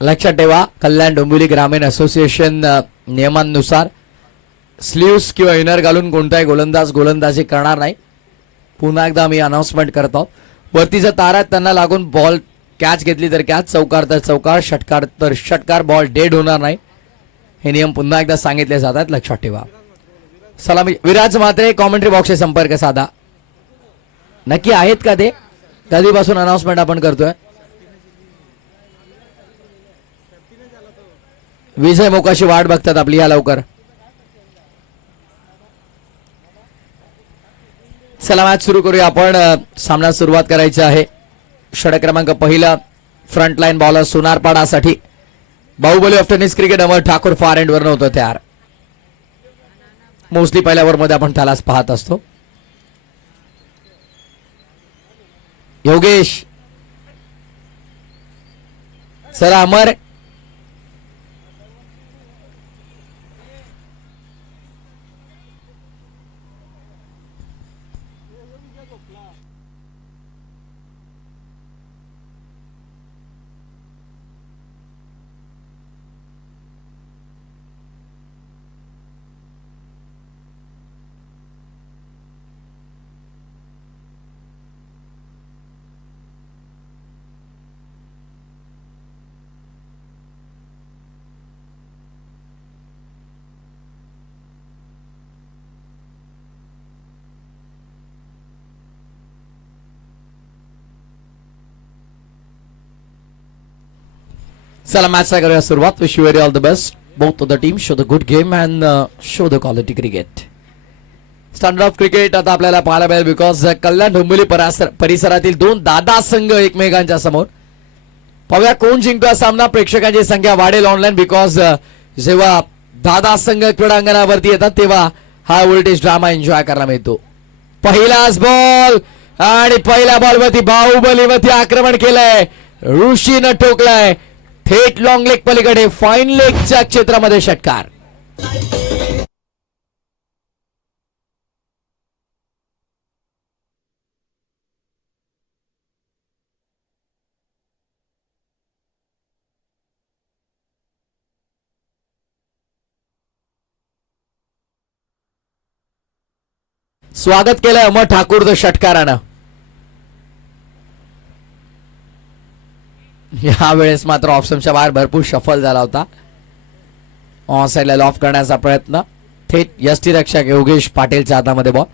लक्षात ठेवा, कल्याण डोंबिवली ग्रामीण असोसिएशन नियमांनुसार स्लीव्स किंवा इनर घालून कोणताही गोलंदाज गोलंदाजी करणार नाही. पुन्हा एकदा मी अनाउन्समेंट करतो. वरतीचा तारात त्यांना लागून बॉल कॅच घेतली तर कॅच, चौकार तर चौकार, षटकार तर षटकार, बॉल डेड होणार नाही. हे नियम पुन्हा एकदा सांगितले जातात, लक्षात ठेवा. सलामी विराज म्हात्रे कॉमेंट्री बॉक्सचे संपर्क साधा. नक्की आहेत का ते? कधीपासून अनाउन्समेंट आपण करतोय. विजय मोकाशी वाट बघतात आपली, या लवकर. चला मॅच सुरू करूया आपण. सामना सुरुवात करायची आहे. षटक क्रमांक पहिला फ्रंटलाईन बॉलर सोनारपाडासाठी Baahubali of tennis cricket Amar Thakur far end वर नव्हतं तयार. मोस्टली पहिल्या ओव्हर मध्ये आपण त्यालाच पाहत असतो. योगेश, चला अमर. चला मॅचला करूया सुरुवात. Wish you very all the best both of the team. Show the good game and show the quality cricket. Standard of cricket आता आपल्याला पाहायला मिळेल, बिकॉज कल्याण डोंबिवली परिसरातील दोन दादा संघ एकमेकांच्या समोर. पाहूया कोण जिंकतो सामना. प्रेक्षकांची संख्या वाढेल ऑनलाईन, बिकॉज जेव्हा दादा संघ क्रीडांगणावरती येतात तेव्हा हा व्होल्टेज ड्रामा एन्जॉय करायला मिळतो. पहिलाच बॉल आणि पहिल्या बॉलवरती बाहुबलीवरती आक्रमण केलंय. ऋषीनं ठोकलाय थेट लॉंग लेग पलीकडे, फाईन लेगच्या क्षेत्रामध्ये षटकार. स्वागत केलंय अमर ठाकूर षटकारानं. यावेळेस मात्र ऑप्शनच्या बाहेर भरपूर शफल झाला होता. ऑन साइडला लॉफ करण्याचा प्रयत्न, थेट यष्टीरक्षक योगेश पाटीलच्या हातामध्ये बॉल.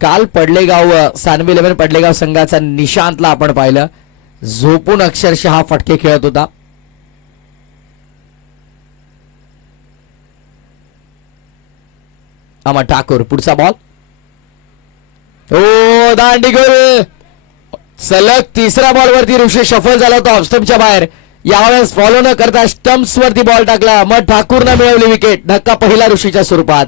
काल पडलेगाव सानवी 11 पडलेगाव संघाचा निशांतला आपण पाहिलं, झोपून अक्षरशः फटके खेळत होता. अमर ठाकूर पुढचा बॉल. ओ दांडी गोल. सलग तिसऱ्या बॉलवरती ऋषी शफल झाला होता ऑफस्टम्पच्या बाहेर. यावेळेस फॉलो न करता स्टम्प्स वरती बॉल टाकला. मग ठाकूरनं मिळवली विकेट. धक्का पहिला ऋषीच्या स्वरूपात.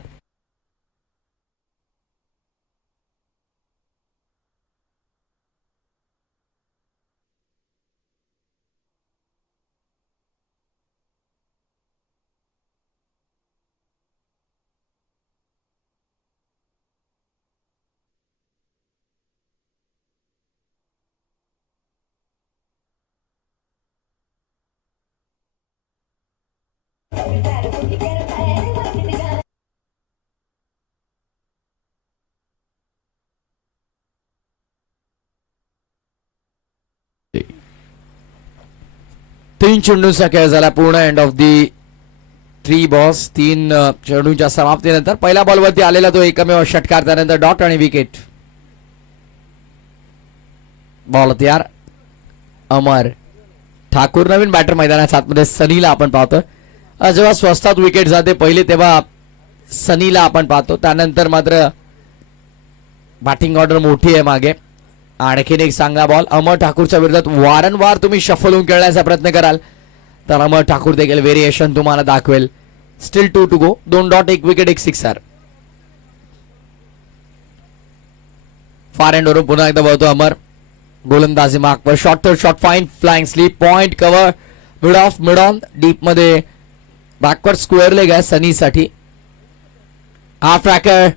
तीन चेंडूंचा खेळ झाला पूर्ण. End of the 3 balls. 3 चेंडूंच्या समाप्तीनंतर पहिल्या बॉलवरती आलेला तो एकमेव षटकार, त्यानंतर डॉट आणि विकेट. बॉल तयार. अमर ठाकूर नवीन बॅटर मैदानाच्या आतमध्ये. सनीला आपण पाहतो. जेव्हा स्वस्तात विकेट जाते पहिले तेव्हा सनीला आपण पाहतो. त्यानंतर मात्र बॅटिंग ऑर्डर मोठी आहे मागे. आणखीन एक चांगला बॉल. अमर ठाकूरच्या विरोधात वारंवार तुम्ही शफल होऊन खेळण्याचा प्रयत्न कराल तर अमर ठाकूर देखील व्हेरिएशन तुम्हाला दाखवेल. Still 2 to go. 2 dot 1 wicket 1 sixer. Far end वरून पुन्हा एकदा बघतो अमर. गोलंदाजी मार्क पर. Short shot fine flying slip point cover mid off mid on deep मध्ये बॅकवर्ड स्क्वेअर लेग आहे सनीसाठी. हाफ ट्रॅकर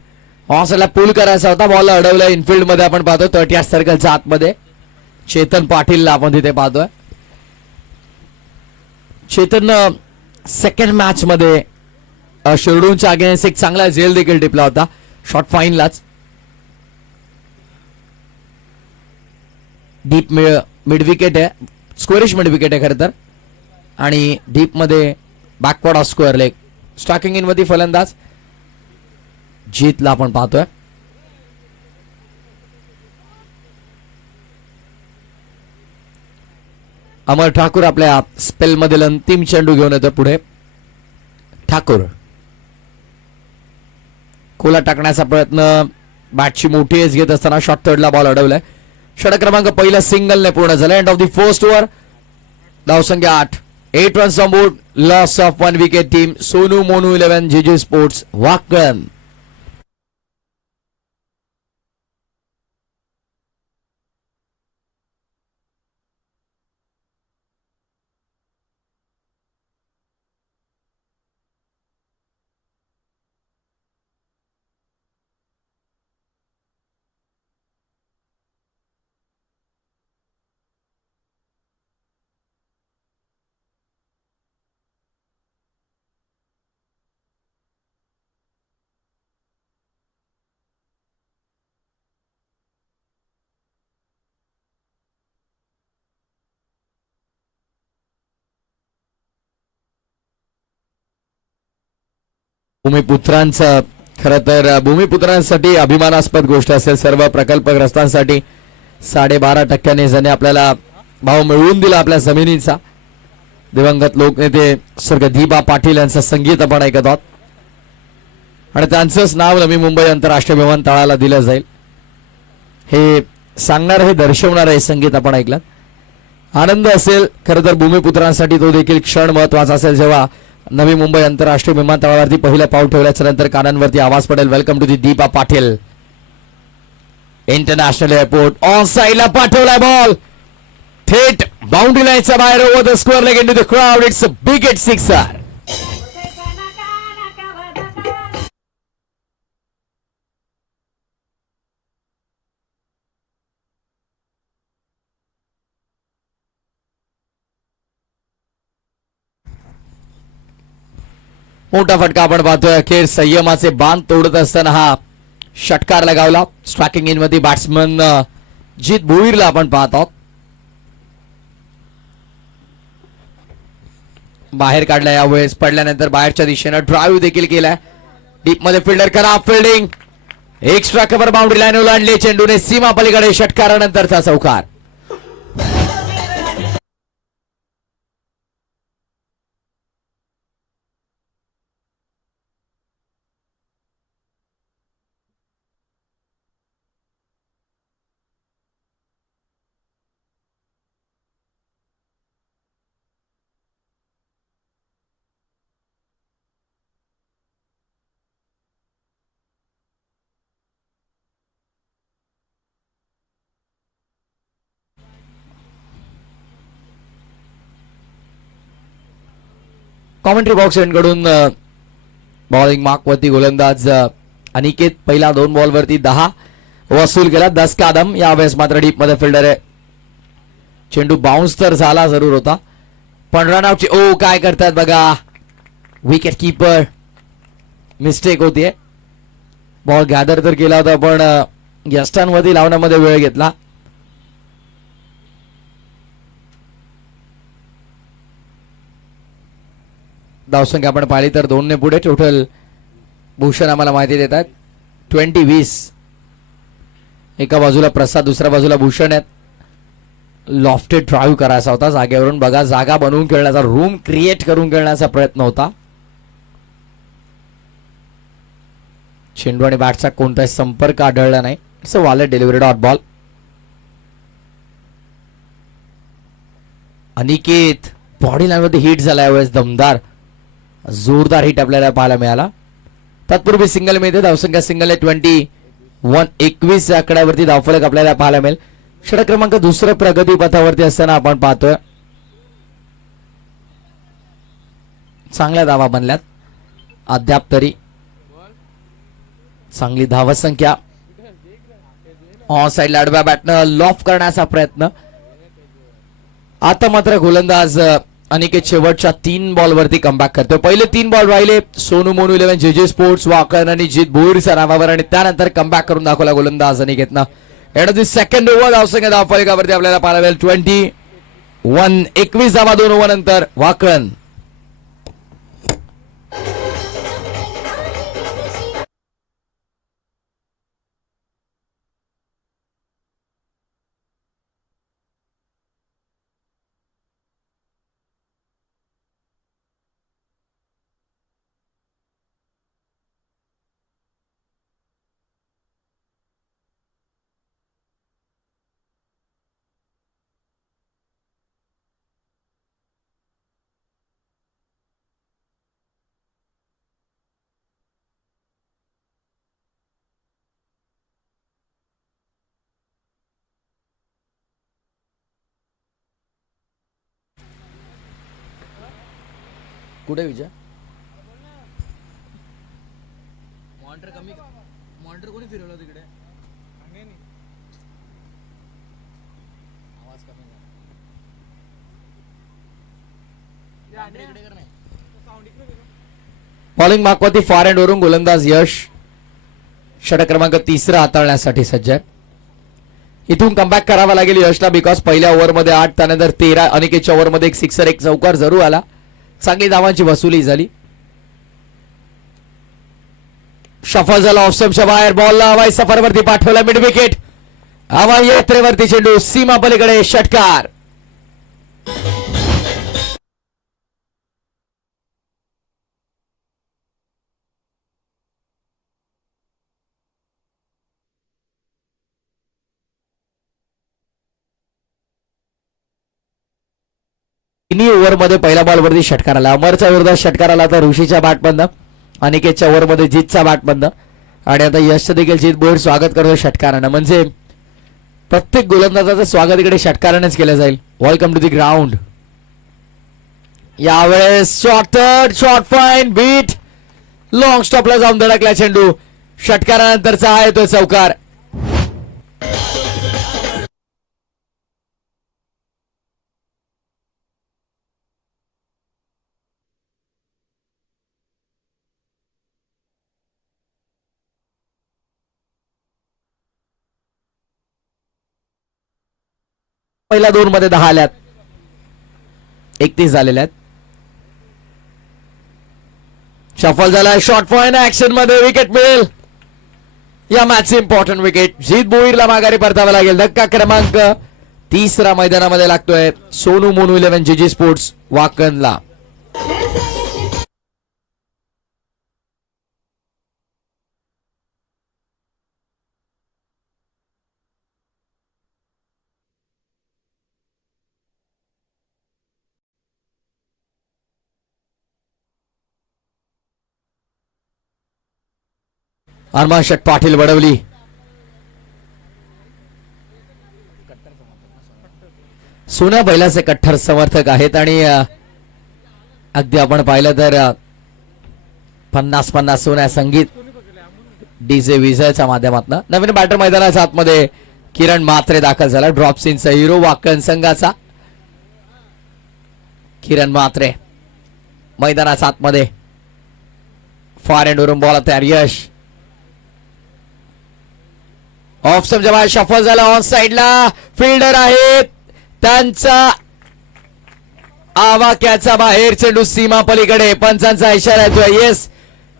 हॉसला पुल करायचा होता. बॉल अडवला इनफिल्ड मध्ये आपण पाहतो 30 सर्कलच्या आतमध्ये. चेतन पाटीलला आपण तिथे पाहतोय. चेतन सेकंड मॅच मध्ये शिरडूनच्या अगेन्स्ट एक चांगला झेल देखील टिपला होता शॉर्ट फाईनलाच. डीप मिड विकेट आहे, स्क्वेरिश मिड विकेट आहे खरं तर, आणि डीप मध्ये backward of square leg. Striking in मध्ये फलंदाज जीतला आपण पाहतोय. अमर ठाकूर आपल्या स्पेल मधील अंतिम चेंडू घेऊन येतो पुढे. ठाकूर कोला टाकण्याचा प्रयत्न, बॅटची मोठी एज घेत असताना शॉर्ट थर्डला बॉल अडवलाय. षटक क्रमांक पहिला सिंगलने पूर्ण झाला. End of the first over. धावसंख्या 8. 8 runs on board. Loss of 1 wicket. Team Sonu Monu 11 जीजी स्पोर्ट्स वाकण. भूमिपुत्रांचं खरं तर भूमिपुत्रांसाठी अभिमानास्पद गोष्ट असेल. सर्व प्रकल्पग्रस्तांसाठी 12.5% ज्याने आपल्याला भाव मिळवून दिला आपल्या जमिनीचा. दिवंगत लोकनेते स्वर्ग दीपा पाटील यांचं संगीत आपण ऐकत आहोत आणि त्यांचंच नाव नवी मुंबई आंतरराष्ट्रीय विमानतळाला दिलं जाईल हे सांगणार, हे दर्शवणार हे संगीत आपण ऐकलं. आनंद असेल खरं तर भूमिपुत्रांसाठी. तो देखील क्षण महत्वाचा असेल जेव्हा नवी मुंबई आंतरराष्ट्रीय विमानतळावरती पहिलं पाऊल ठेवल्याच्या नंतर कानांवरती आवाज पडेल, welcome to the Deepa Patil international airport. On साइडला पाठवलाय बॉल, थेट बाउंड्री लाईनच्या बाहेर over the square leg into the crowd. It's a big hit sixer. मोठा फटका आपण पाहतोय. अखेर संयमाचे बांध तोडत असताना हा षटकार लगावला. स्ट्रायकिंग इन मध्ये बॅट्समन जीत भोईरला आपण पाहत आहोत. बाहेर काढला यावेळेस, पडल्यानंतर बाहेरच्या दिशेनं ड्राईव्ह देखील केलाय. डीप मध्ये फिल्डर खराब fielding. Extra cover boundary line ओलांडले चेंडूने सीमा पलीकडे. षटकारानंतरचा चौकार. कॉमेंट्री बॉक्स कडून बॉलिंग मार्क वरती गोलंदाज अनिकेत पहिला 2 बॉल वरती 10 वसूल केला. 10 कादम. यावेळेस मात्र डीप मध्ये फिल्डर आहे. चेंडू बाउन्स तर झाला जरूर होता पण रनआउटची ओ काय करतात बघा विकेट कीपर. मिस्टेक होतीये. बॉल गॅदर तर केला होता पण यष्टांवरती लावण्यामध्ये वेळ घेतला. धावसंख्या आपण पाहिली तर 2 ने पुढे. टोटल भूषण आम्हाला माहिती देतात 20-20. एका बाजूला प्रसाद, दुसऱ्या बाजूला भूषण आहेत. लॉफ्टेड ड्राईव्ह करायचा होता जागेवरून. बघा जागा बनवून खेळण्याचा, रूम क्रिएट करून खेळण्याचा प्रयत्न होता. चेंडू आणि बॅटचा कोणताही संपर्क आढळला नाही. It's a wallet delivery dot ball. Aniket body लाईनमध्ये हिट झाला यावेळेस. दमदार जोरदार हिट आपल्याला पाहायला मिळाला. तत्पूर्वी सिंगल मिळते. धावसंख्या सिंगल आहे 21 आकड्यावरती धावफलक आपल्याला पाहायला मिळेल. षटक क्रमांक 2 प्रगती पथावरती असताना आपण पाहतोय चांगल्या धावा बनल्यात अद्याप तरी. चांगली धावसंख्या. ऑन साइडला आडव्या बॅटनं लॉफ करण्याचा प्रयत्न. आता मात्र गोलंदाज अनिकेत शेवटच्या 3 बॉलवरती कमबॅक करतोय. पहिले 3 बॉल राहिले सोनू मोनू 11 जे स्पोर्ट्स वाकन आणि जीत भोईरच्या नावावर आणि त्यानंतर कमबॅक करून दाखवला गोलंदाज अनिकेतनं. End of the second over धावसंख्या धावफलकावरती आपल्याला पाहायला मिळेल 21. 21 धावा 2 ओव्हर नंतर वाकन. कुठे विजय मॉनिटर कमी मॉनिटर कोणी फिरवलं तिकडे आवाज कमी बॉलिंग मार्कवरती फॉर हँड वरून गोलंदाज यश षटक क्रमांक 3 हाताळण्यासाठी सज्ज आहे. इथून कमबॅक करावा लागेल यशला बिकॉज पहिल्या ओव्हरमध्ये 8 त्यानंतर 13 अनिकेतच्या ओव्हरमध्ये एक सिक्सर एक चौकार जरूर आला. चांगली धावांची वसुली झाली. शफल झाला ऑफस्टंपच्या बाहेर बॉलला हवाई सफरवरती पाठवला मिड विकेट हवाई यात्रेवरती चेंडू सीमा पलीकडे षटकार. तिन्ही ओव्हरमध्ये पहिल्या बॉलवरती षटकार आला. अमरच्या विरोधात षटकार आला तर ऋषीच्या बॅटमधनं अनिकेतच्या ओव्हरमध्ये जीतचा बॅटमधनं आणि आता यश देखील जीत बोर्ड स्वागत करतो षटकारानं. म्हणजे प्रत्येक गोलंदाजाचं स्वागत इकडे षटकारानेच केलं जाईल. Welcome to the ground. यावेळेस शॉर्ट फाईन बीट लॉंग स्टॉपला जाऊन धडकला चेंडू. षटकारानंतरचा हा येतोय चौकार. पहिल्या 2 मध्ये 10 आल्यात 31 झालेल्या आहेत. शफल झाला शॉर्ट पॉइंट ऍक्शन मध्ये विकेट मिळेल. या मॅचची इम्पॉर्टंट विकेट जीत भोईरला माघारी परतावा लागेल. धक्का क्रमांक 3 मैदानामध्ये लागतोय सोनू मोनू 11 जे स्पोर्ट्स वाकनला. अरमान शेठ पाटील वडवली. सोन्या बैलाचे कट्टर समर्थक आहेत आणि अगदी आपण पाहिलं तर 50-50 सोन्या संगीत डीजे विजयच्या माध्यमातून नवीन बॅटर मैदानाच्या आतमध्ये किरण म्हात्रे दाखल झाला. ड्रॉप सीनचा हिरो वाकण संघाचा किरण म्हात्रे मैदानाच्या आतमध्ये फॉर हँड वरून बॉल तयार. यश ऑफ स्टंपच्या बाहेर शफल झाला. ऑन साइडला फिल्डर आहेत त्यांचा आवाक्याचा बाहेर चेंडू सीमा पलीकडे. पंचांचा इशारा येतोय. येस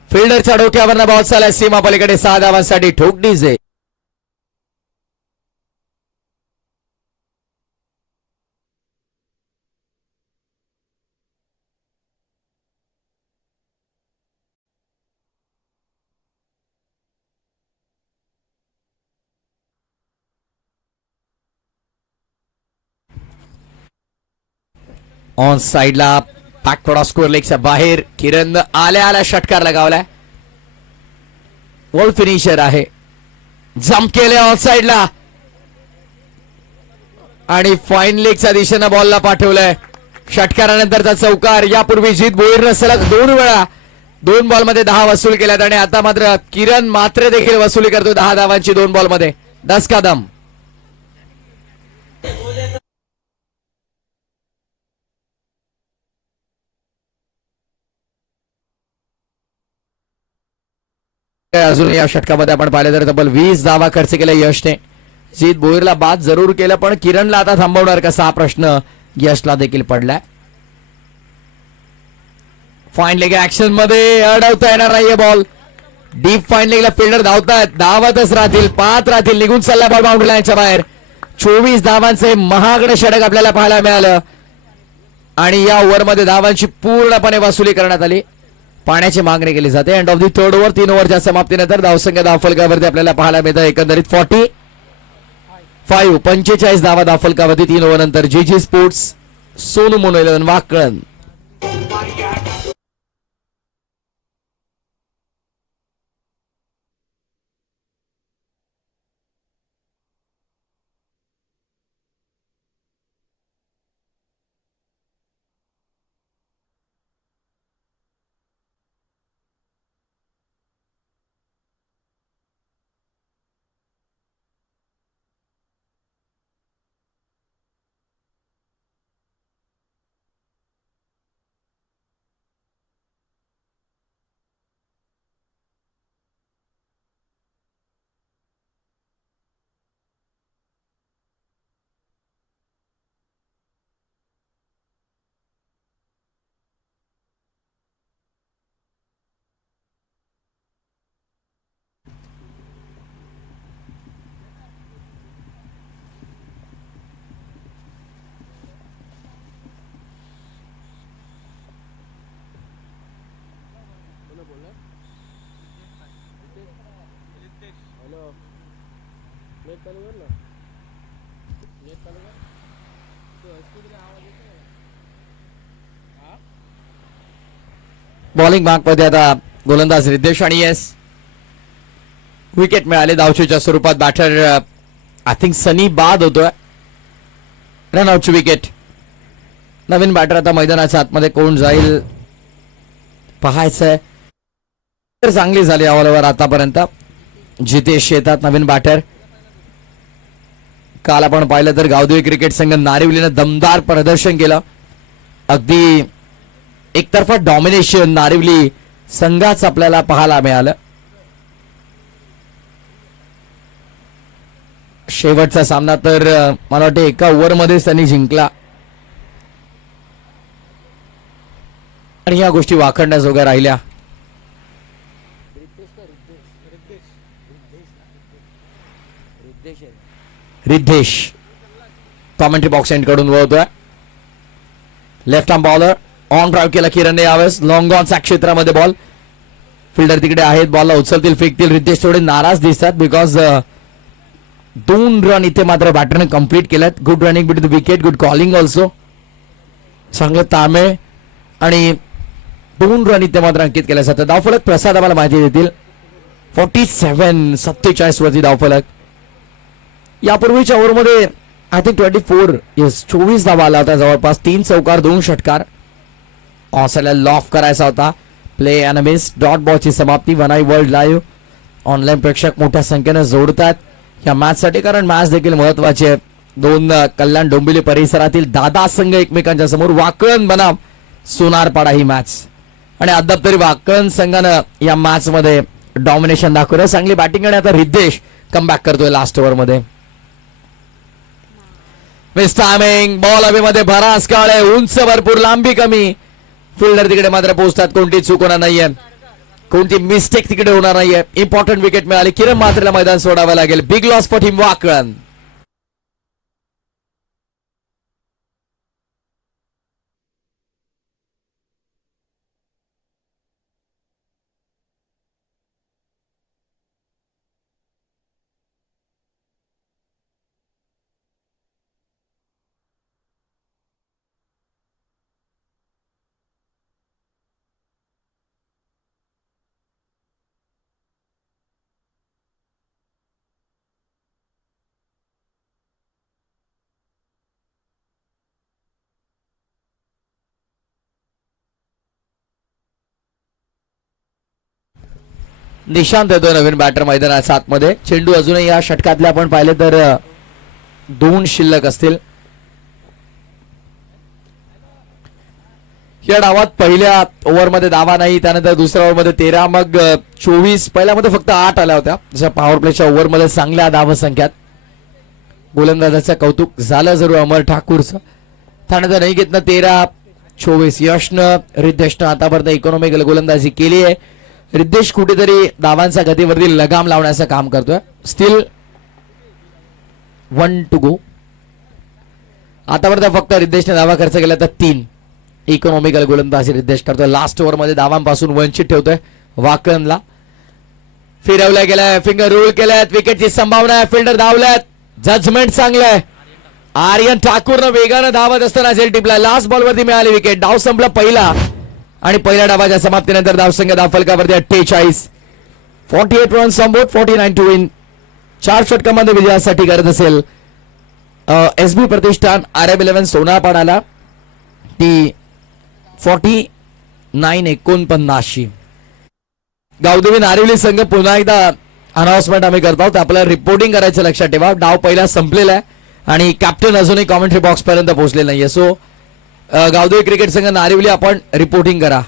फिल्डरच्या डोक्यावरनं बॉल चालला सीमा पलीकडे. 6 धावांसाठी ठोक डीजे. ऑन साइडला बॅकवर्ड स्कोर लेगच्या बाहेर किरण आल्या षटकार लगावलाय. वॉल फिनिशर आहे. जम्प केले ऑन साइडला आणि फाईन लेगच्या दिशेनं बॉलला पाठवलंय. षटकारानंतरचा चौकार. यापूर्वी जीत भोईरनं सलग 2 वेळा 2 बॉलमध्ये 10 वसूल केल्यात आणि आता मात्र किरण म्हात्रे देखील वसुली करतो 10 धावांची 2 बॉलमध्ये. 10 का दम. अजून या षटकामध्ये आपण पाहिलं तर तब्बल 20 धावा खर्च केल्या यशने. जीत भोईरला बाद जरूर केलं, पण किरणला आता थांबवणार कसा हा प्रश्न यशला देखील पडलाय. फाईन लेग ऍक्शन मध्ये अडवता येणार नाहीये बॉल. डीप फाईन लेगला फिल्डर धावतात, धावतच राहतील, पाहत राहतील, निघून चालला बॉल बाउंड्री लाईनच्या बाहेर. 24 धावांचे महागडे षटक आपल्याला पाहायला मिळालं आणि या ओव्हरमध्ये धावांची पूर्णपणे वसुली करण्यात आली. पाण्याची मागणी केली जाते. End of the third over, 3 ओव्हरच्या समाप्तीनंतर धावसंख्या धावफलकावरती आपल्याला पाहायला मिळतं एकंदरीत 45 धावा धावफलकावरती 3 ओव्हर नंतर. जी sports Sonu mono 11 Wakalan. Bowling मध्ये आता गोलंदाज रिद्धेश आणि येस विकेट मिळाले धावचीच्या स्वरूपात. बॅटर आय थिंक सनी बाद होतोय. रनआउटची विकेट. नवीन बॅटर आता मैदानाच्या आतमध्ये कोण जाईल पाहायचंय. चांगली झाली ऑल ओव्हर आतापर्यंत. जितेश येतात नवीन बॅटर. काल आपण पाहिलं तर गावदेवी क्रिकेट संघ नारिवलीनं दमदार प्रदर्शन केलं. अगदी एकतर्फा डॉमिनेशन नारिवली संघाच आपल्याला पाहायला मिळालं. शेवटचा सामना तर मला वाटतं एका ओव्हरमध्येच त्यांनी जिंकला आणि या गोष्टी वाखडण्याजोग्या राहिल्या. रिद्धेश कॉमेंट्री बॉक्स एंड कडून वळतोय. Left arm bowler on drive केला किरणने यावेळेस. लॉंग ऑनच्या क्षेत्रामध्ये बॉल. फिल्डर तिकडे आहेत, बॉलला उचलतील फेकतील. रिद्धेश थोडे नाराज दिसतात बिकॉज 2 रन इथे मात्र बॅटरने कम्प्लीट केल्यात. Good running bit the wicket, good calling also. चांगलं ताळमेळ आणि 2 रन इथे मात्र अंकित केल्या जातात. धावफलक प्रसाद आम्हाला माहिती देतील. 47 वरती धावफलक. यापूर्वीच्या ओव्हरमध्ये आय थिंक 24 धावा आला होता जवळपास. 3 चौकार 2 षटकार. ऑसला लॉफ करायचा होता. Play and miss. डॉट बॉलची समाप्ती. One I world live online प्रेक्षक मोठ्या संख्येने जोडतात या मॅच साठी, कारण मॅच देखील महत्वाची आहे. 2 कल्याण डोंबिवली परिसरातील दादा संघ एकमेकांच्या समोर. वाकळण बनाम सोनारपाडा ही मॅच आणि अद्याप तरी वाकळण संघानं या मॅच मध्ये डॉमिनेशन दाखवलं. चांगली बॅटिंग आणि आता रिद्धेश कमबॅक करतोय लास्ट ओव्हर मध्ये. Miss timing. बॉल हवेमध्ये भरास काळे. उंच भरपूर, लांबी कमी. फिल्डर तिकडे मात्र पोहोचतात. कोणती चूक होणार नाहीये, कोणती मिस्टेक तिकडे होणार नाहीये. इम्पॉर्टंट विकेट मिळाली. किरण मात्रेला मैदान सोडावं लागेल. Big loss for team Wakalan. Nishant येतो नवीन बॅटर मैदानाच्या आतमध्ये. चेंडू अजूनही या षटकातले आपण पाहिले तर 2 शिल्लक असतील. या डावात पहिल्या ओव्हरमध्ये धावा नाही, त्यानंतर दुसऱ्या ओव्हरमध्ये 13, मग 24, पहिल्यामध्ये फक्त 8 आल्या होत्या. जशा पॉवर प्लेच्या ओव्हरमध्ये चांगल्या धावसंख्यात गोलंदाजाचं कौतुक झालं जरूर अमर ठाकूरचं. त्यानंतर नाही घेतलं 13, 24. यशनं रिद्धेशनं आतापर्यंत इकॉनॉमिकल गोलंदाजी केली आहे. रिद्धेश कुठेतरी धावांच्या गतीवरती लगाम लावण्याचं काम करतोय. Steel 1 to go. आतापर्यंत फक्त रिद्धेशने धावा खर्च केला तर 3. इकॉनॉमिकल गोलंदाजी रिद्धेश करतोय. लास्ट ओव्हर मध्ये धावांपासून वंचित ठेवतोय वाकणला. फिरवल्या गेलाय, फिंगर रूल केल्यात, विकेटची संभावना आहे, फिल्डर धावल्यात, जजमेंट चांगलं आहे. आर्यन ठाकूरनं वेगानं धावत असताना झेल टिपला. लास्ट बॉलवरती मिळाली विकेट. डाव संपला पहिला आणि पहिल्या डावाच्या समाप्तीनंतर धावसंख्या धावफलकावरती 48. 48 runs on board, 49 to win. 4 षटकांमध्ये विजयासाठी गरज असेल एसबी प्रतिष्ठान RM11 सोनापाडाला ती 49-49. गावदेवी नारिवली संघ पुन्हा एकदा अनाउन्समेंट आम्ही करत आहोत. आपल्याला रिपोर्टिंग करायचं लक्षात ठेवा. डाव पहिला संपलेला आहे आणि कॅप्टन अजूनही कॉमेंट्री बॉक्स पर्यंत पोहोचले नाहीये. सो गावदेवी क्रिकेट संघ नारिवली आपण रिपोर्टिंग करा.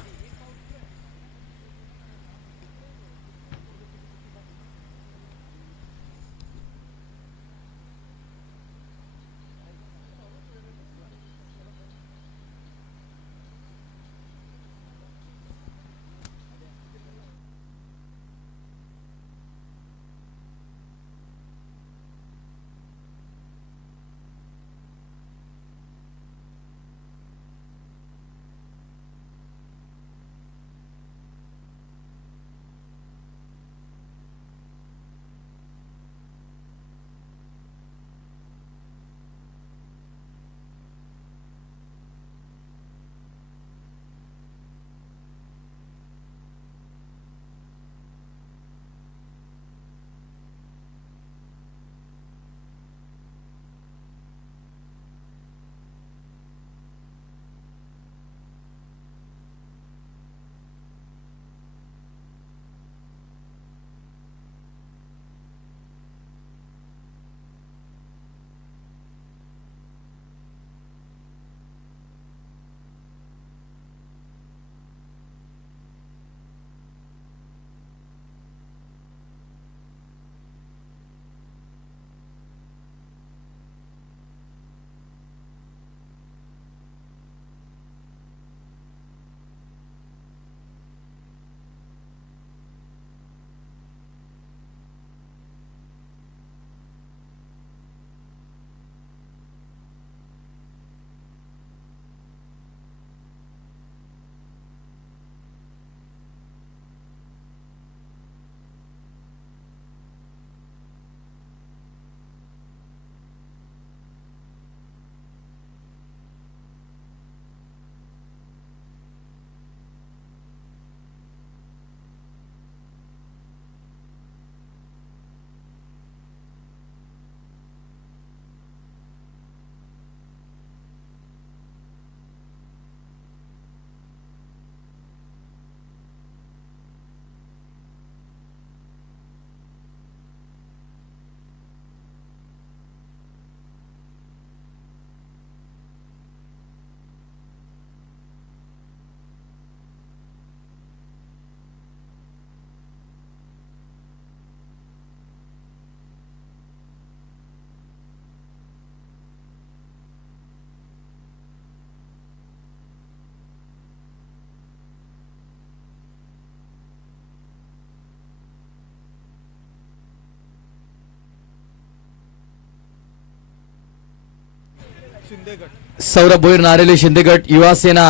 सौरभ भोईर नारेली शिंदेगड युवा सेना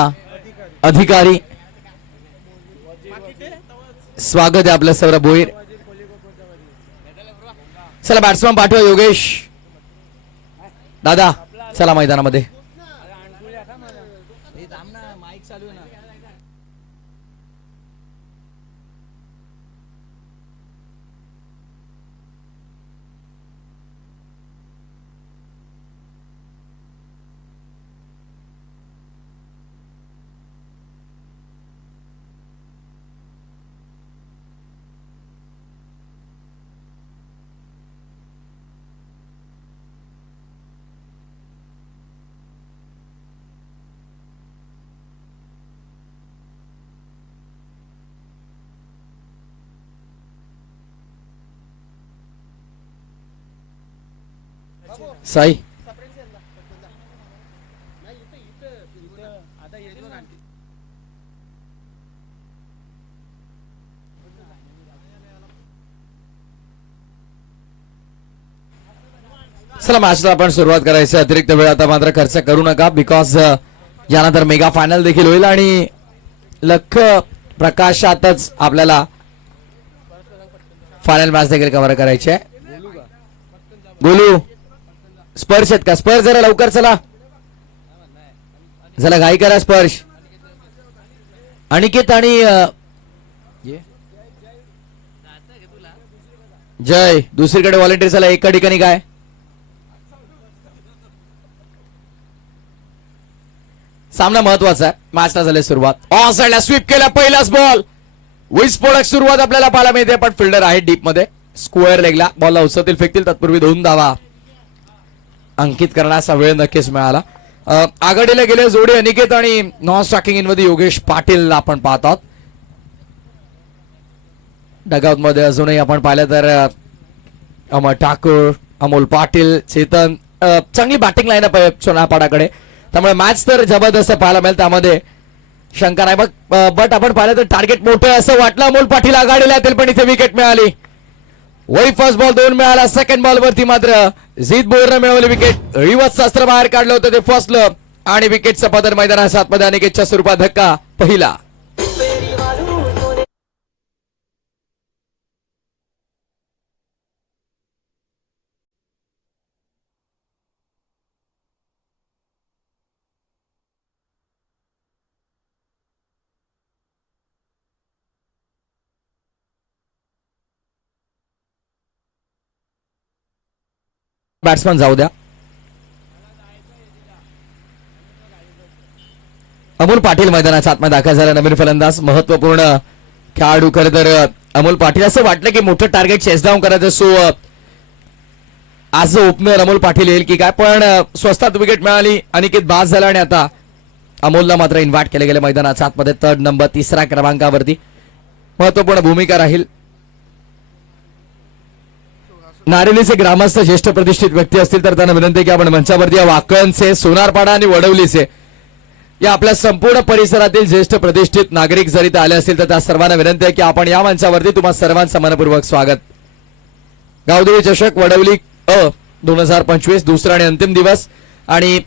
अधिकारी. स्वागत आहे आपलं सौरभ भोईर. चला बॅट्समन पाठवा योगेश दादा, चला मैदानामध्ये. साई चला मॅचला आपण सुरुवात करायची. अतिरिक्त वेळ आता मात्र खर्च करू नका बिकॉज यानंतर मेगा फायनल देखील होईल आणि लख प्रकाशातच आपल्याला फायनल मॅच देखील कव्हर करायची आहे. बोलू स्पर्श आहेत का? स्पर्श जरा लवकर चला, जरा घाई करा. स्पर्श अनिकेत आणि जय दुसरीकडे व्हॉलेंटियर. चला एका ठिकाणी काय सामना महत्वाचा आहे. मॅचला झाली सुरुवात. ऑन साइडला स्वीप केला पहिलाच बॉल. विस्फोटक सुरुवात आपल्याला पाहायला मिळते पण फिल्डर आहे डीप मध्ये. स्क्वेअर लेगला बॉलला उचलतील फेकतील तत्पूर्वी 2 धावा अंकित करण्याचा वेळ नक्कीच मिळाला. आघाडीला गेले जोडी अनिकेत आणि नॉन स्ट्रायकिंग इन मध्ये योगेश पाटील आपण पाहत आहोत. डगआउट मध्ये अजूनही आपण पाहिलं तर अमर ठाकूर, अमोल पाटील, चेतन चांगली बॅटिंग लाईनअप आहे सोनापाडाकडे. त्यामुळे मॅच तर जबरदस्त पाहायला मिळेल, त्यामध्ये शंका नाही. बट आपण पाहिलं तर टार्गेट मोठं असं वाटलं. अमोल पाटील आघाडीला येतील पण इथे विकेट मिळाली. वही फर्स्ट बॉल 2 मिळाला. सेकंड बॉल वरती मात्र झीत बोरनं मिळवली विकेट. रिवर्स शस्त्र बाहेर काढलं होतं ते फसलं आणि विकेटचं पदर मैदानाच्या आतमध्ये अनिकेतच्या स्वरूपात धक्का पहिला. बॅट्समन जाऊ द्या. अमोल पाटील मैदानाच्या आतमध्ये दाखल झाला. नवीन फलंदाज महत्वपूर्ण खेळाडू. खरं तर अमोल पाटील असं वाटलं की मोठं टार्गेट चेस डाऊन करायचं. सो आज ओपनर अमोल पाटील येईल की काय, पण स्वस्तात विकेट मिळाली. अनिकेत बाद झाला आणि आता अमोलला मात्र इन्व्हाइट केले गेले मैदानाच्या आतमध्ये. 3rd नंबर 3ऱ्या क्रमांकावरती महत्वपूर्ण भूमिका राहील. नारेलीचे ग्रामस्थ ज्येष्ठ प्रतिष्ठित व्यक्ती असतील तर त्यांना विनंती की आपण मंचावरती या वाकणचे, सोनारपाडा आणि वडवलीचे या आपल्या संपूर्ण परिसरातील ज्येष्ठ प्रतिष्ठित नागरिक जरी ते आले असतील तर त्या सर्वांना विनंती आहे की आपण या मंचावरती तुम्हा सर्वांचं मनपूर्वक स्वागत. गावदेवी चषक वडवली 2025 दुसरा आणि अंतिम दिवस आणि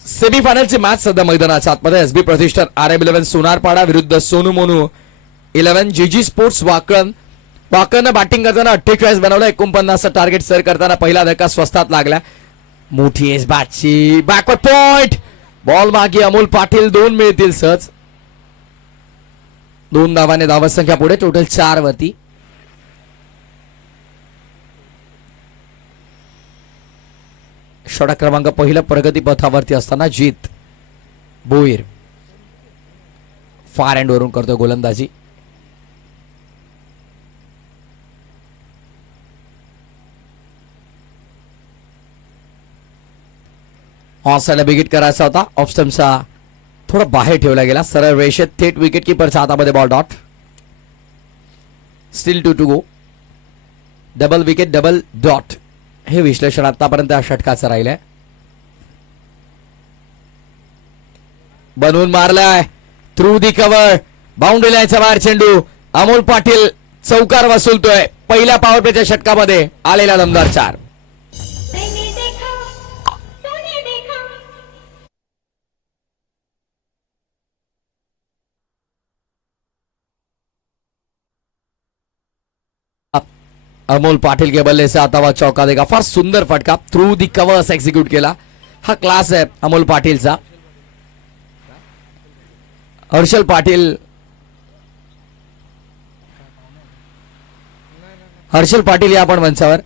सेमीफायनलची मॅच सध्या मैदानाच्या आतमध्ये. एसबी प्रतिष्ठान RM11 सोनारपाडा विरुद्ध सोनू मोनू 11 जीजी स्पोर्ट्स वाकण. वाकरनं बॅटिंग करताना 48 बनवलं. 49 टार्गेट सर करताना पहिला धक्का स्वस्तात लागला. मोठी एस बॅटची बॅकवर्ड पॉइंट बॉल मागे अमोल पाटील 2 मिळतील सहज. 2 धावाने धावत संख्या पुढे टोटल 4 वरती. षटक क्रमांक पहिला प्रगती पथावरती असताना जीत बोईर फार एंड वरून करतो गोलंदाजी. ऑन साइडला विकेट करायचा होता. ऑफ स्टंपचा थोडा बाहेर ठेवला गेला. सरळ रेषेत थेट विकेट कीपरच्या हातामध्ये ball. Dot still 2 to go. Double wicket double dot हे विश्लेषण आतापर्यंत या षटकाचं राहिलंय. बनवून मारलाय थ्रू दी कव्हर. बाउंड्री लाईनच्या बाहेर चेंडू. अमोल पाटील चौकार वसूलतोय. पहिल्या पॉवर प्लेच्या षटकामध्ये आलेला दमदार 4. अमोल पाटिल के बल्ले से आता हुआ चौका देगा. फार सुंदर फटका थ्रू दी कवर्स एक्झिक्यूट केला. हा क्लास आहे अमोल पाटीलचा. हर्षल पाटील या आपण मंचावर.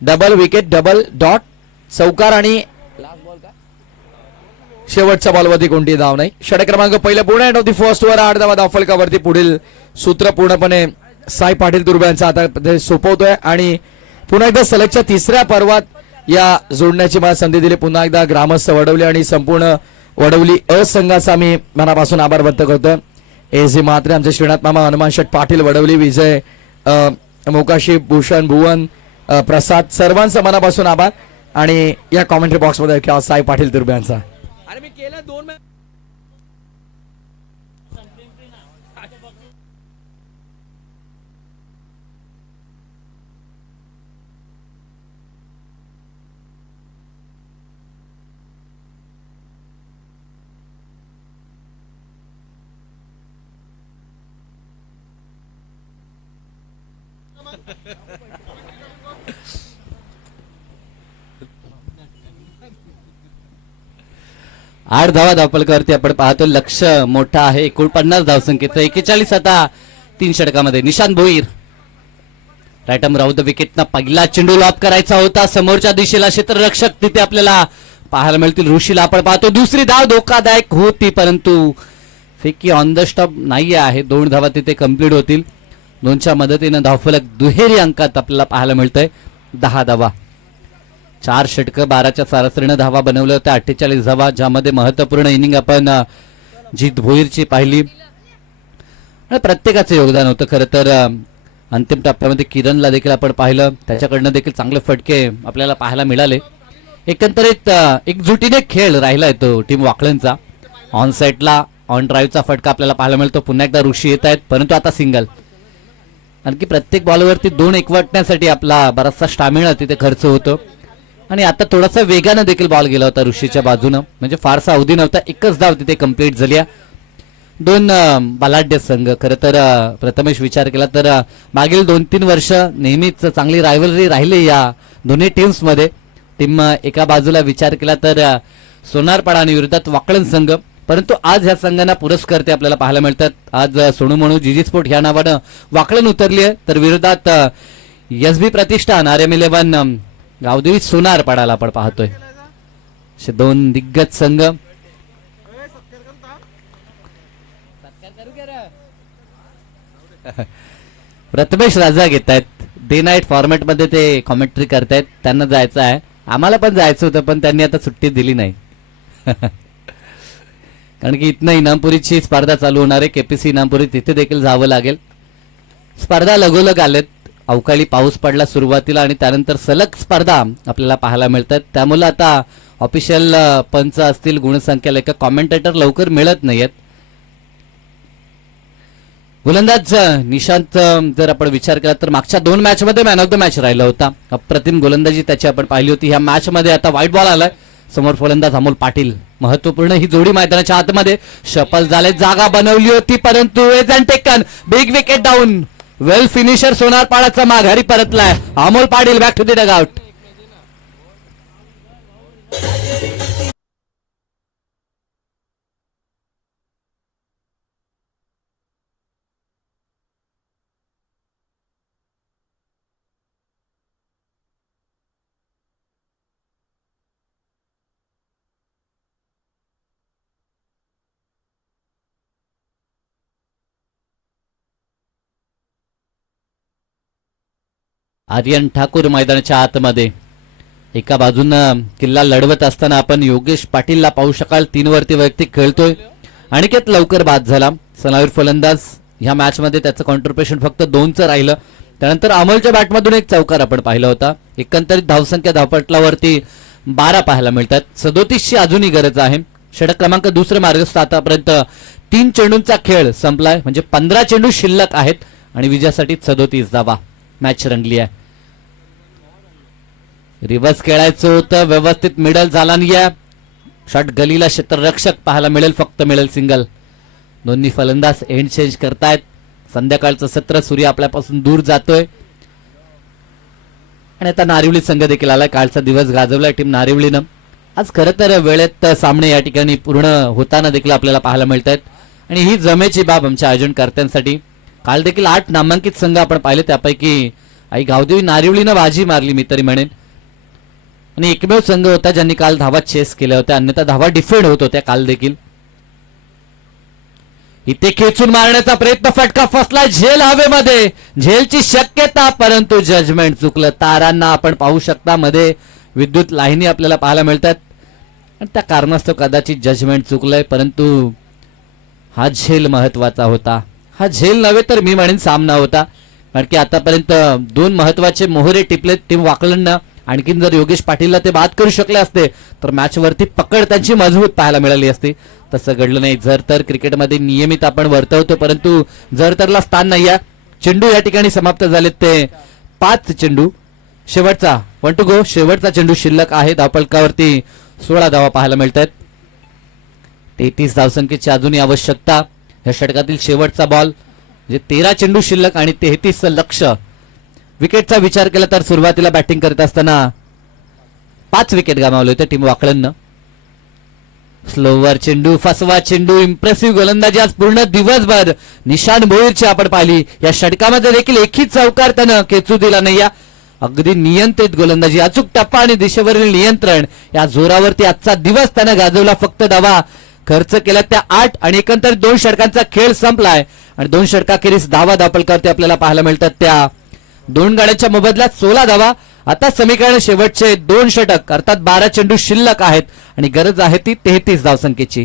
डबल विकेट डबल डॉट चौकार आणि शेवटच्या बॉलवरती कोणती धाव नाही. षटक क्रमांक पहिला पूर्ण end of the first over. 8 धावा धावफलकावरती पुढील सूत्र पूर्णपणे साई पाटील तुर्ब्यांचा आता सोपवतोय आणि पुन्हा एकदा सलगच्या 3ऱ्या पर्वात या जोडण्याची मला संधी दिली. पुन्हा एकदा ग्रामस्थ वडवली आणि संपूर्ण वडवली संघाचा मी मनापासून आभार व्यक्त करतोय. एजी मात्रे, आमचे श्रीनाथ मामा, हनुमान शेठ पाटील वडवली, विजय मोकाशी, भूषण, भुवन, प्रसाद सर्वांचा मनापासून आभार. आणि या कॉमेंट्री बॉक्समध्ये किंवा साई पाटील तुर्ब्यांचा अरे मी केलं 2 मॅच. आठ धावा धावपलकावरती आपण पाहतो. लक्ष मोठा आहे. 49 धावसंख्येत 41 आता 3 षटकामध्ये. निशांत भोईर राईट आर्म राऊत विकेटना पहिला चेंडू लॉब करायचा होता समोरच्या दिशेला. क्षेत्ररक्षक तिथे आपल्याला पाहायला मिळतील. ऋषीला आपण पाहतो. दुसरी धाव धोकादायक होती परंतु फेकी ऑन द स्टॉप नाही आहे. 2 धावा तिथे कंप्लीट होतील. 2च्या मदतीनं धावफलक दुहेरी अंकात आपल्याला पाहायला मिळतंय. 10 धावा. 4 षटकं 12च्या सरासरीनं धावा बनवल्या होत्या. 48 धावा ज्यामध्ये महत्वपूर्ण इनिंग आपण जीत भोईरची पाहिली. प्रत्येकाचं योगदान होतं खरं तर. अंतिम टप्प्यामध्ये किरणला देखील आपण पाहिलं. त्याच्याकडनं देखील चांगले फटके आपल्याला पाहायला मिळाले. एकंदरीत एकजुटीने खेळ राहिलाय तो टीम वाकळणचा. ऑन साईडला ऑन ड्राईव्हचा फटका आपल्याला पाहायला मिळतो. पुन्हा एकदा ऋषी येत आहेत परंतु आता सिंगल. आणखी प्रत्येक बॉलवरती 2 एकवटण्यासाठी आपला बराचसा स्टॅमिना तिथे खर्च होतो. आणि आता थोडासा वेगानं देखील बॉल गेला होता ऋषीच्या बाजूनं. म्हणजे फारसा अवधी नव्हता. एकच धाव तिथे कंप्लीट झाली. 2 बलाढ्य संघ. खरं तर प्रथमेश विचार केला तर मागील 2-3 वर्ष नेहमीच चांगली रायव्हलरी राहिली या दोन्ही टीम्स मध्ये. टीम एका बाजूला विचार केला तर सोनारपाडा आणि विरोधात वाकळण संघ. परंतु आज ह्या संघांना पुरस्कर्ते आपल्याला पाहायला मिळतात. आज सोनू म्हणू जीजी स्पोर्ट ह्या नावानं वाकळण उतरली आहे. तर विरोधात एसबी प्रतिष्ठान RM11 गावदेवी सोनारपाडाला आपण पाहतोय. असे 2 दिग्गज संघ. प्रथमेश राजा घेत आहेत. डे नाईट फॉर्मॅट मध्ये ते कॉमेंट्री करतायत. त्यांना जायचं आहे. आम्हाला पण जायचं होतं पण त्यांनी आता सुट्टी दिली नाही. कारण की इथनं इनामपुरीची स्पर्धा चालू होणार आहे. KPC इनामपुरी तिथे देखील जावं लागेल. स्पर्धा लगोलग आलेत. अवकाळी पाऊस पडला सुरुवातीला आणि त्यानंतर सलग स्पर्धा आपल्याला पाहायला मिळतात. त्यामुळे आता ऑफिशियल पंच असतील, गुणसंख्या लेखक, कॉमेंटेटर लवकर मिळत नाहीयेत. गोलंदाज निशांत जर आपण विचार केला तर मागच्या 2 मॅच मध्ये मॅन ऑफ द मॅच राहिला होता. अप्रतिम गोलंदाजी त्याची आपण पाहिली होती. ह्या मॅच मध्ये आता व्हाईट बॉल आलाय. समोर फलंदाज अमोल पाटील. महत्वपूर्ण ही जोडी मैदानाच्या आतमध्ये. शफल झाले. जागा बनवली होती परंतु edge and taken. Big wicket down. Well finisher सोनारपाडाचा माघारी परतलाय. Amol Patil back to the dugout. Aryan Thakur मैदानाच्या आतमध्ये. एका बाजूनं किल्ला लढवत असताना आपण योगेश पाटीलला पाहू शकाल. 3 वरती वैयक्तिक खेळतोय. अनिकेत लवकर बाद झाला. सलामीर फलंदाज. ह्या मॅच मध्ये त्याचं कॉन्ट्रिब्युशन फक्त 2चं राहिलं. त्यानंतर अमोलच्या बॅटमधून एक चौकार आपण पाहिला होता. एकंदरीत धावसंख्या धावपटलावरती 12 पाहायला मिळतात. 37ची अजूनही गरज आहे. षटक क्रमांक 2 मार्गस्थ. आतापर्यंत 3 चेंडूंचा खेळ संपलाय. म्हणजे 15 चेंडू शिल्लक आहेत आणि विजयासाठी 37 धावा. मॅच रंगली आहे. रिव्हर्स खेळायचं होतं. व्यवस्थित मिडल झाला नाही. शॉट गलीला. क्षेत्ररक्षक पाहायला मिळेल. फक्त मिळेल सिंगल. दोन्ही फलंदाज एंड चेंज करतायत. संध्याकाळचं सत्र. सूर्य आपल्यापासून दूर जातोय आणि आता नारिवली संघ देखील आलाय. कालचा दिवस गाजवलाय टीम नारिवलीनं. आज खरं तर वेळेत सामने या ठिकाणी पूर्ण होताना देखील आपल्याला पाहायला मिळत आहेत आणि ही जमेची बाब आमच्या आयोजनकर्त्यांसाठी. काल देखील 8 नामांकित संघ आपण पाहिले. त्यापैकी आई गावदेवी नारिवलीनं बाजी मारली मी तरी म्हणेन. आणि एकमेव संघ होता ज्यांनी काल धावा चेस केल्या होत्या. अन्यथा धावा डिफेंड होत होत्या काल देखील. इथे खेचून मारण्याचा प्रयत्न. फटका फसला झेल हवेमध्ये. झेलची शक्यता परंतु जजमेंट चुकलं. तारांना आपण पाहू शकता. मध्ये विद्युत लाईनी आपल्याला पाहायला मिळतात आणि त्या कारणास्तव कदाचित जजमेंट चुकलंय. परंतु हा झेल महत्वाचा होता. हा झेल नव्हे तर मी म्हणेन सामना होता. कारण की आतापर्यंत दोन महत्वाचे मोहरे टिपले टीम वाकलंना. आणखीन जर योगेश पाटीलला ते बाद करू शकले असते तर मॅच वरती पकड त्यांची मजबूत पाहायला मिळाली असती. तसं घडलं नाही. जर तर क्रिकेटमध्ये नियमित आपण वर्तवतो परंतु जर तरला स्थान नाही आहे. चेंडू या ठिकाणी समाप्त झालेत ते 5 चेंडू. शेवटचा 1 to go शेवटचा चेंडू शिल्लक आहे. धावफलकावरती 16 धावा पाहायला मिळतात. 33 धावसंख्येची अजूनही आवश्यकता. या षटकातील शेवटचा बॉल म्हणजे 13 चेंडू शिल्लक आणि 33 लक्ष. विकेटचा विचार केला तर सुरुवातीला बॅटिंग करत असताना 5 विकेट गमावले होते टीम वाकळणनं. स्लोवर चेंडू, फसवा चेंडू, इम्प्रेसिव्ह गोलंदाजी आज पूर्ण दिवसभर निशान भोईरची आपण पाहिली. या षटकामध्ये देखील एकही चौकार त्यानं खेचू दिला नाही. अगदी नियंत्रित गोलंदाजी, अचूक टप्पा आणि दिशेवरील नियंत्रण या जोरावरती आजचा दिवस त्यानं गाजवला. फक्त धावा खर्च केला त्या 8 आणि एकंदर 2 षटकांचा खेळ संपलाय आणि 2 षटकाखेरीज धावफलकावरती आपल्याला पाहायला मिळतात त्या 2 गाड्यांच्या मोबदल्यात 16 धावा. आता समीकरण शेवटचे 2 षटक अर्थात 12 चेंडू शिल्लक आहेत आणि गरज आहे ती 33 धावसंख्येची.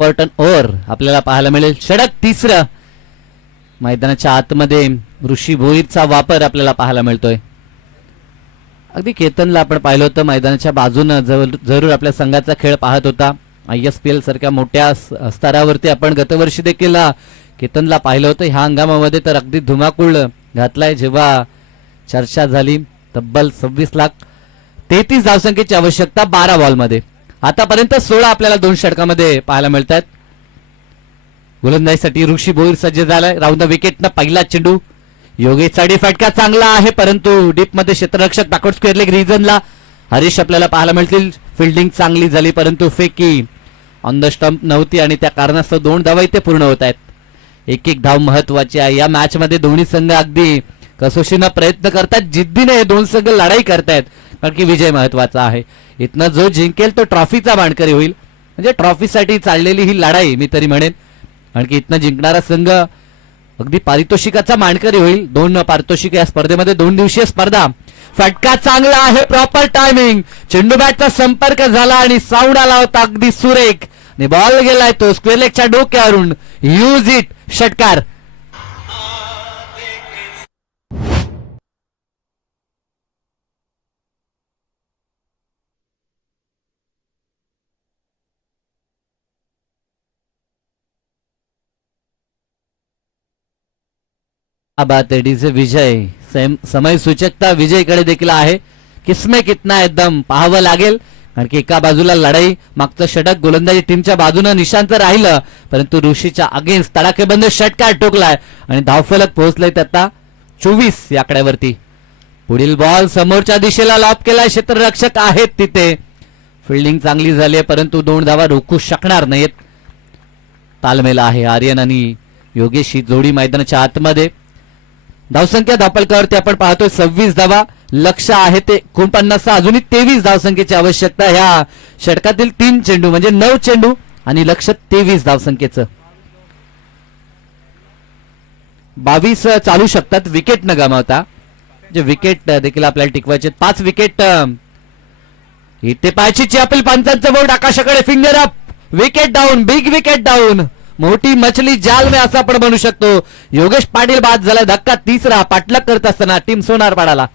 इम्पॉर्टंट ओव्हर आपल्याला पाहायला मिळेल. षटक 3रं मैदानाच्या आतमध्ये ऋषी भोईरचा वापर आपल्याला पाहायला मिळतोय. अगदी केतनला आपण पाहिलं होतं मैदानाच्या बाजूनं जरूर आपल्या संघाचा खेळ पाहत होता. ISPL सारख्या मोठ्या स्तरावरती आपण गतवर्षी देखील केतनला पाहिलं होतं. ह्या हंगामामध्ये तर अगदी धुमाकूळ घातलाय. जेव्हा चर्चा झाली तब्बल 26 लाख 33 धावसंख्येची आवश्यकता 12 बॉलमध्ये. आतापर्यंत 16 आपल्याला 2 षटकामध्ये पाहायला मिळतात. गोलंदाजीसाठी ऋषी भोईर सज्ज झालाय. राऊंड विकेटनं पहिला चेंडू. योगेशचा फटका चांगला आहे परंतु डीप मध्ये क्षेत्ररक्षक बॅकवर्ड स्क्वेअर लेग रिजनला हरीश आपल्याला पाहायला मिळतील. फिल्डिंग चांगली झाली परंतु फेकी ऑन द स्टंप नव्हती आणि त्या कारणास्तव 2 धावा इथे पूर्ण होत आहेत. एक धाव महत्वाची आहे. या मॅच मध्ये दोन्ही संघ अगदी कसोशीनं प्रयत्न करतात. जिद्दीने हे 2 संघ लढाई करतायत कारण की विजय महत्वाचा आहे. इथनं जो जिंकेल तो ट्रॉफीचा मानकरी होईल. म्हणजे ट्रॉफीसाठी चाललेली ही लढाई मी तरी म्हणेन. कारण की इथनं जिंकणारा संघ अगदी पारितोषिकाचा मानकरी होईल. 2 पारितोषिक या स्पर्धेमध्ये 2 दिवसीय स्पर्धा. फटका चांगला आहे. Proper timing. चेंडू बॅटचा संपर्क झाला आणि साऊंड आला होता अगदी सुरेख आणि बॉल गेलाय तो स्क्वेअर लेगच्या डोक्यावरून. Use it. षटकार. डीजे विजय समय सूचकता विजयकडे देखील आहे. किस्मे कितना एकदम पाहावं लागेल कारण की एका बाजूला लढाई. मागचं षटक गोलंदाजी टीमच्या बाजूनं निशांत राहिलं परंतु ऋषीच्या अगेन्स्ट तडाखेबंद षटकार ठोकलाय आणि धावफलक पोहोचलाय आता 24 या आकड्यावरती. पुढील बॉल समोरच्या दिशेला लॉप केलाय. क्षेत्ररक्षक आहेत तिथे. फिल्डिंग चांगली झाली आहे परंतु 2 धावा रोखू शकणार नाहीत. तालमेल आहे. आर्यन आणि योगेश ही जोडी मैदानाच्या आतमध्ये. धावसंख्या धावफलकावरती आपण पाहतोय 26 धावा. लक्ष आहे ते 49. अजूनही 23 धावसंख्येची आवश्यकता. ह्या षटकातील 3 चेंडू म्हणजे 9 चेंडू आणि लक्ष 23 धावसंख्येचं. 22 चालू शकतात विकेट न गमावता. जे विकेट देखील आपल्याला टिकवायचे. 5 विकेट इथे पायची चेपल. पंचांचं बोर्ड आकाशाकडे. Finger up. Wicket down. Big wicket down. मोठी मछली जाल में असं आपण म्हणू शकतो. योगेश पाटील बाद झाला. धक्का 3रा. पाठलाग करत असताना टीम सोनारपाडाला.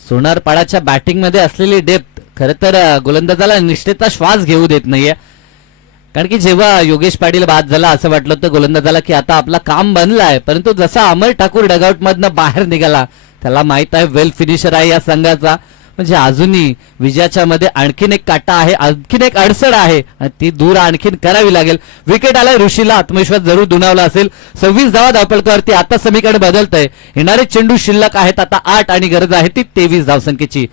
सोनारपाडाच्या बॅटिंग मध्ये असलेली डेप्थ खरं तर गोलंदाजाला निष्ठेचा श्वास घेऊ देत नाहीये. कारण की जेव्हा योगेश पाटील बाद झाला असं वाटलं होतं गोलंदाजाला की आता आपला काम बनलाय परंतु जसा अमर ठाकूर डगआउट मधनं बाहेर निघाला त्याला माहित आहे वेल फिनिशर आहे या संघाचा. म्हणजे अजूनही विजयाच्या मध्ये आणखीन एक काटा आहे, आणखीन एक अडसर आहे आणि ती दूर आणखीन करावी लागेल. विकेट आलाय, ऋषीला आत्मविश्वास जरूर दुणावला असेल. 26 धावा धावपळकावरती आता समीकरण बदलतंय. येणारे चेंडू शिल्लक आहेत आता 8 आणि गरज आहे ती 23 धावसंख्येची.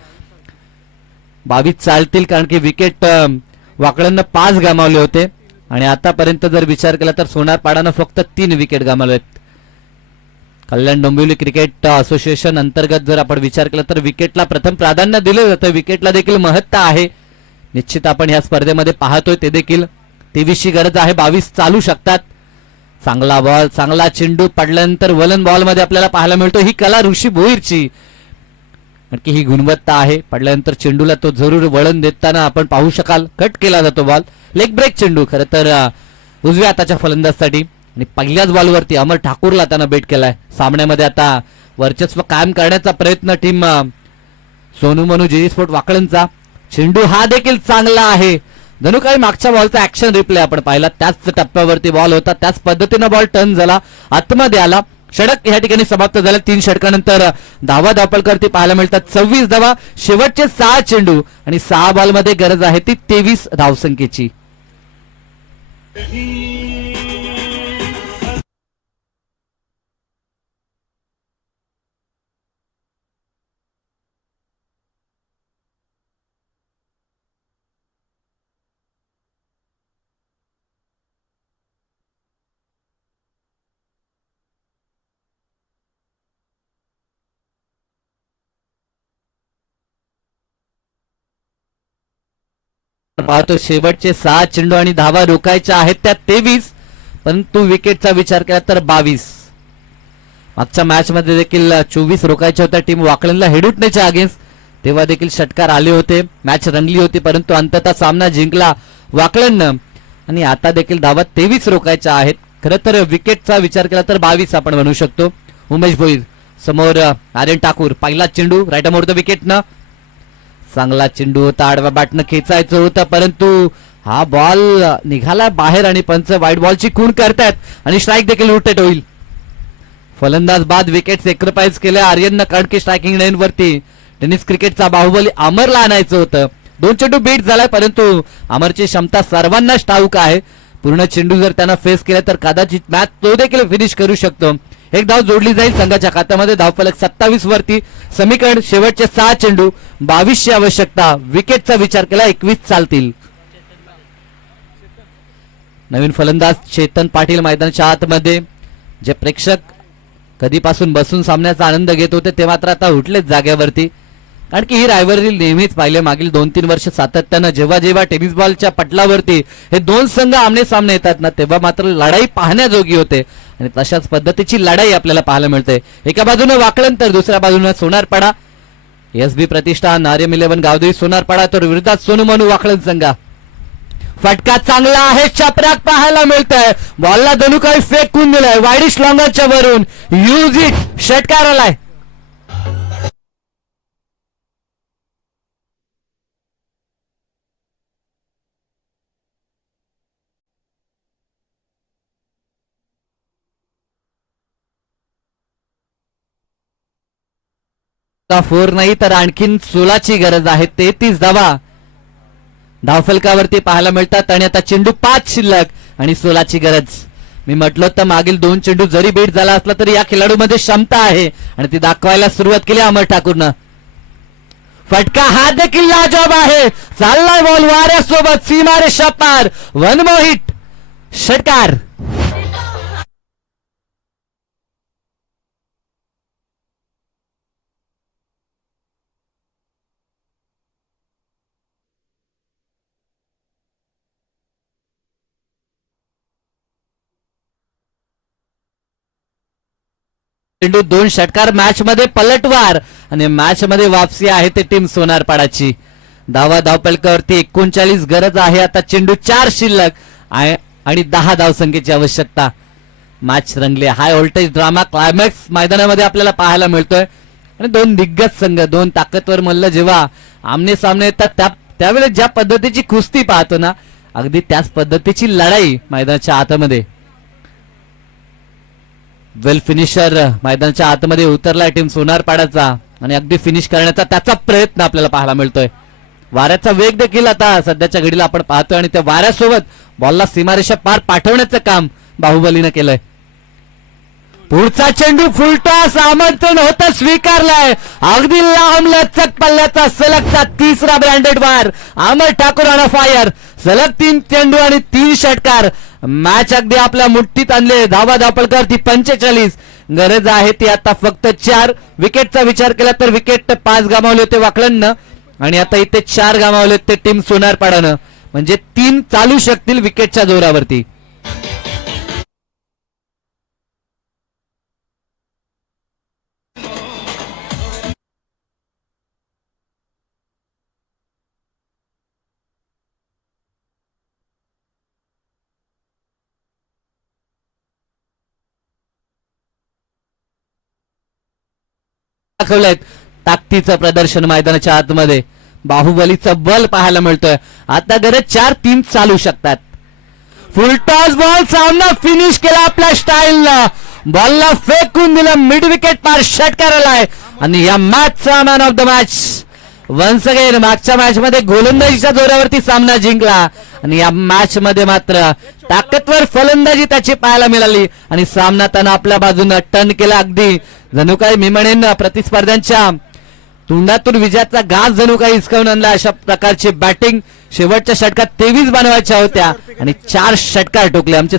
22 चालतील कारण की विकेट वाकड्यांना 5 गमावले होते आणि आतापर्यंत जर विचार केला तर सोनारपाडानं फक्त 3 विकेट गमावले. कल्याण डोंबिवली क्रिकेट असोसिएशन अंतर्गत जर आपण विचार केला तर विकेटला प्रथम प्राधान्य दिलं जातं. विकेटला देखील महत्ता आहे. निश्चित आपण या स्पर्धेमध्ये पाहतोय ते देखील 23 ची गरज आहे. 22 चालू शकतात. चांगला बॉल, चांगला चेंडू पडल्यानंतर वलन बॉल मध्ये आपल्याला पाहायला मिळतो. ही कला ऋषी भोईरची, आणखी ही गुणवत्ता आहे. पडल्यानंतर चेंडूला तो जरूर वळण देताना आपण पाहू शकाल. कट केला जातो बॉल. लेग ब्रेक चेंडू खरं तर उजव्या हाताच्या फलंदाजसाठी आणि पहिल्याच बॉलवरती अमर ठाकूरला त्यानं बेट केलाय. सामन्यामध्ये आता वर्चस्व कायम करण्याचा प्रयत्न टीम सोनू मनू जेजी स्पोर्ट वाकळंचा. चेंडू हा देखील चांगला आहे. जणू काही मागच्या बॉलचा ऍक्शन रिप्ले आपण पाहिला, त्याच टप्प्यावरती बॉल होता, त्याच पद्धतीनं बॉल टर्न झाला, आतमध्ये आला. षटक या ठिकाणी समाप्त झालं. 3 षटकानंतर धावा धावपळकरती पाहायला मिळतात. 26 धावा, शेवटचे 6 चेंडू आणि 6 बॉलमध्ये गरज आहे ती 23 धावसंख्येची. पाहतो शेवटचे 6 चेंडू आणि धावा रोखायच्या आहेत त्या 23, परंतु विकेटचा विचार केला तर 22. मागच्या मॅच मध्ये देखील 24 रोखायच्या होत्या टीम वाकळणला हेडुटनेच्या अगेन्स्ट, तेव्हा देखील षटकार आले होते, मॅच रंगली होती, परंतु अंततः सामना जिंकला वाकळणनं आणि आता देखील धावा 23 रोखायच्या आहेत. खरं तर विकेटचा विचार केला तर 22 आपण म्हणू शकतो. उमेश भोईर समोर आर्यन ठाकूर. पहिला चेंडू राईट मोर द विकेटनं, चांगला चेंडू होता, आडव्या बॅटनं खेचायचं होतं, परंतु हा बॉल निघाला बाहेर आणि पंच व्हाईट बॉलची खूण करतायत आणि स्ट्राईक देखील रोटेट होईल. फलंदाज बाद विकेट सॅक्रिफाईस केले आर्यननं कारण की स्ट्रायकिंग लाईन वरती टेनिस क्रिकेटचा बाहुबली अमरला आणायचं होतं. 2 चेंडू बीट झालाय, परंतु अमरची क्षमता सर्वांनाच ठाऊक आहे. पूर्ण चेंडू जर त्यांना फेस केला तर कदाचित मॅच तो देखील फिनिश करू शकतो. एक धाव जोडली जाईल संघाच्या खात्यामध्ये. धावफलक 27 वरती. समीकरण शेवटचे 6 चेंडू, 22 ची आवश्यकता. विकेटचा विचार केला 21 चालतील. नवीन फलंदाज चेतन पाटील मैदानाच्या आतमध्ये. जे प्रेक्षक कधीपासून बसून सामन्याचा आनंद घेत होते ते मात्र आता उठलेच जागेवरती, कारण की ही रायव्हलरी नेहमीच पाहिले मागील 2-3 वर्ष सातत्यानं जेव्हा जेव्हा टेनिस बॉलच्या पटलावरती हे दोन संघ आमने सामने येतात ना, तेव्हा मात्र लढाई पाहण्याजोगी होते आणि तशाच पद्धतीची लढाई आपल्याला पाहायला मिळते. एका बाजूने वाकळण तर दुसऱ्या बाजूने सोनारपाडा. एसबी प्रतिष्ठान, आर्यम11 गावदेवी सोनारपाडा तर विरोधात सोनू मनू वाकळण संघ. फटका चांगला आहे, चपराक पाहायला मिळतंय. बॉलला जणू काही फेकून दिलाय वाईडिश लॉंगरच्या वरून. यूज इट, षटकार आलाय. फोर नाही तर आणखीन 16ची गरज आहे. 33 धावा धावफलकावरती पाहायला मिळतात आणि आता चेंडू 5 शिल्लक आणि 16ची गरज. मी म्हटलं तर मागील 2 चेंडू जरी बीट झाला असला तरी या खेळाडूमध्ये क्षमता आहे आणि ती दाखवायला सुरुवात केली अमर ठाकूरनं. फटका हा देखील लाजवाब आहे. चाललाय बॉल वाऱ्यासोबत सीमारेषा पार. वन मोर हिट, षटकार. चेंडू 2 षटकार मॅच मध्ये पलटवार आणि मॅच मध्ये वापसी आहे ते टीम सोनारपाडाची. धावा धावपलकावरती 39 गरज आहे. आता चेंडू 4 शिल्लक आणि 10 धावसंख्येची आवश्यकता. मॅच रंगले. हाय व्होल्टेज ड्रामा क्लायमॅक्स मैदानामध्ये आपल्याला पाहायला मिळतोय आणि 2 दिग्गज संघ, 2 ताकदवर मल्ल जेव्हा आमने सामने येतात त्यावेळेस ज्या पद्धतीची कुस्ती पाहतो ना, अगदी त्याच पद्धतीची लढाई मैदानाच्या आतमध्ये. वेल फिनिशर मैदानाच्या आतमध्ये उतरलाय टीम सोनारपाडाचा आणि अगदी फिनिश करण्याचा त्याचा प्रयत्न आपल्याला पाहायला मिळतोय. वाऱ्याचा वेग देखील आता सध्याच्या घडीला आपण पाहतोय आणि त्या वाऱ्यासोबत बॉलला सीमारेषा पार पाठवण्याचं काम बाहुबलीनं केलंय. पुढचा चेंडू फुलटॉस आमंत्रण होतं स्वीकारलंय. अगदी लांब लचक पल्ल्याचा सलगचा तिसरा branded bar. Amar Thakur on fire. सलग 3 चेंडू आणि 3 षटकार. मॅच अगदी आपल्या मुठ्ठीत आणले. धावा धापळकर ती 45. गरज आहे ती आता फक्त 4 विकेटचा विचार केला तर विकेट 5 गमावले होते वाकलननं आणि आता इथे 4 गमावले ते टीम सोनारपाडानं. म्हणजे 3 चालू शकतील विकेटच्या जोरावरती. दाखवलंय ताकदीचं प्रदर्शन मैदानाच्या आतमध्ये. बाहुबलीचं बल पाहायला मिळतोय. आता गरज 4-3 चालू शकतात. फुलटॉस बॉल सामना फिनिश केला आपल्या स्टाईलनं. बॉलला फेकून दिलं मिड विकेट पार षटकार आलाय आणि या मॅचचा man of the match once again. मागच्या मॅच मध्ये गोलंदाजीच्या जोरावरती सामना जिंकला आणि या मॅच मध्ये मात्र ताकदवर फलंदाजी त्याची पाहायला मिळाली आणि सामना त्यानं आपल्या बाजूनं टर्न केला. अगदी जणू काही मी म्हणेन प्रतिस्पर्ध्यांच्या तोंडातून विजयाचा घास जणू काही हिसकावून आणला. अशा प्रकारची बॅटिंग शेवटच्या षटकात 23 बनवायच्या होत्या आणि 4 षटकार ठोकले. आमचे